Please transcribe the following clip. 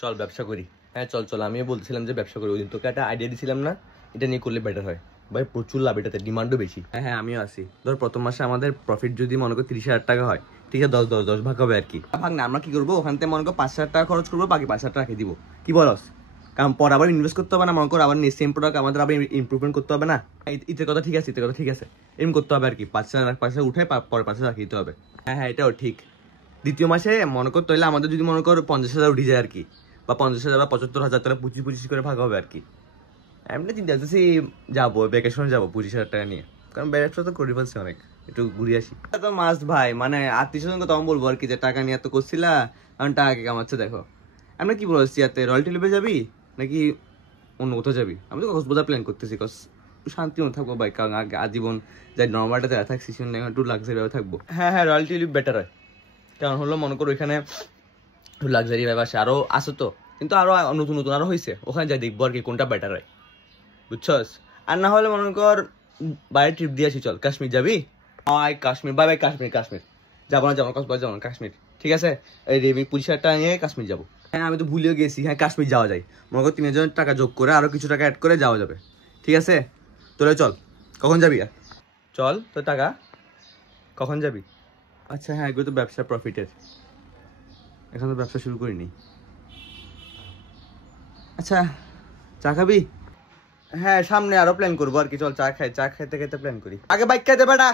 চল ব্যবসা করি। হ্যাঁ চল চল, আমিও বলছিলাম যে ব্যবসা করি। ওই দিন তোকে একটা আইডিয়া দিছিলাম না, এটা নিয়ে করলে বেটার হয় ভাই, প্রচুর লাভ, এটাতে ডিমান্ডও বেশি। হ্যাঁ হ্যাঁ আমিও আছি। ধর প্রথম মাসে আমাদের প্রফিট যদি মনে কর 30,000 টাকা হয়, ঠিক আছে, 10 ভাগ হবে আর কি। ভাগ না, আমরা কি করবো, ওখান থেকে মনে কর 5,000 টাকা খরচ করবো, বাকি 5,000 টাকা রেখে দিব। কি বলস? কারণ পর আবার ইনভেস্ট করতে হবে না, মনে কর আবার সেম প্রোডাক্ট আমাদের আবার ইমপ্রুভমেন্ট করতে হবে না। ইতের কথা ঠিক আছে, ইতের কথা ঠিক আছে, এম করতে হবে আর কি। 5,000 উঠে পরে 5,000 রাখি দিতে হবে। হ্যাঁ হ্যাঁ এটাও ঠিক। দ্বিতীয় মাসে মনে কর তাহলে আমাদের যদি মনে কর 50,000 উঠে যায় আর কি, বা 50,000 বা 75,000, তাহলে 25 করে ভাগ হবে আর কি। এমনি চিন্তা করতেছি যাবো ভ্যাকেশনে যাবো 25,000 টাকা নিয়ে, কারণ ব্যবসা তো করে ফেলছি অনেক, একটু ঘুরে আসি। তো মাস্ট ভাই, মানে আত্মীয় স্বজনকে তখন বলবো আর কি যে টাকা নিয়ে এত করছিলা, কারণ টাকা কে কামাচ্ছে দেখো। আমরা কি বলছি, ইয়াতে রয়্যালটি লিপে যাবি নাকি অন্য কোথাও যাবি? আমি তো কক্সবাজার প্ল্যান করতেছি, শান্তি মতো থাকবো ভাই, কারণ আজীবন যাই নর্মালটাতে থাকছি, একটু লাক্সারি ভাবে থাকবো। হ্যাঁ হ্যাঁ রয়্যালটি লিপ বেটার হয়, কারণ হলো মনে করো ওইখানে লাক্সারি ভাবে আসে, আরো আছে তো, কিন্তু আরো নতুন নতুন আরো হয়েছে, ওখানে যাই দেখবো আর কি কোনটা বেটার হয়, বুঝছস? আর না হলে মনে কর বাইরে ট্রিপ দিয়ে আসি, চল কাশ্মীর যাবি? আয় কাশ্মীর, বাই বাই, কাশ্মীর কাশ্মীর যাবো না, যাবো কক্সবাজার যাবো না, কাশ্মীর ঠিক আছে। এই রেমি 25,000 টাকা নিয়ে কাশ্মীর যাবো। হ্যাঁ আমি তো ভুলেও গেছি, হ্যাঁ কাশ্মীর যাওয়া যায়, মনে কর 3,000 টাকা যোগ করে আরো কিছু টাকা অ্যাড করে যাওয়া যাবে, ঠিক আছে? তোলে চল, কখন যাবি? চল তো টাকা, কখন যাবি? আচ্ছা হ্যাঁ এগুলো তো ব্যবসা প্রফিটের, এখন তো ব্যবসা শুরু করিনি। আচ্ছা চা খাবি? হ্যাঁ সামনে আরো প্ল্যান করবো আর কি, চল চা খাই, চা খাইতে খাইতে প্ল্যান করি, আগে বাইক খাইতে বেটা।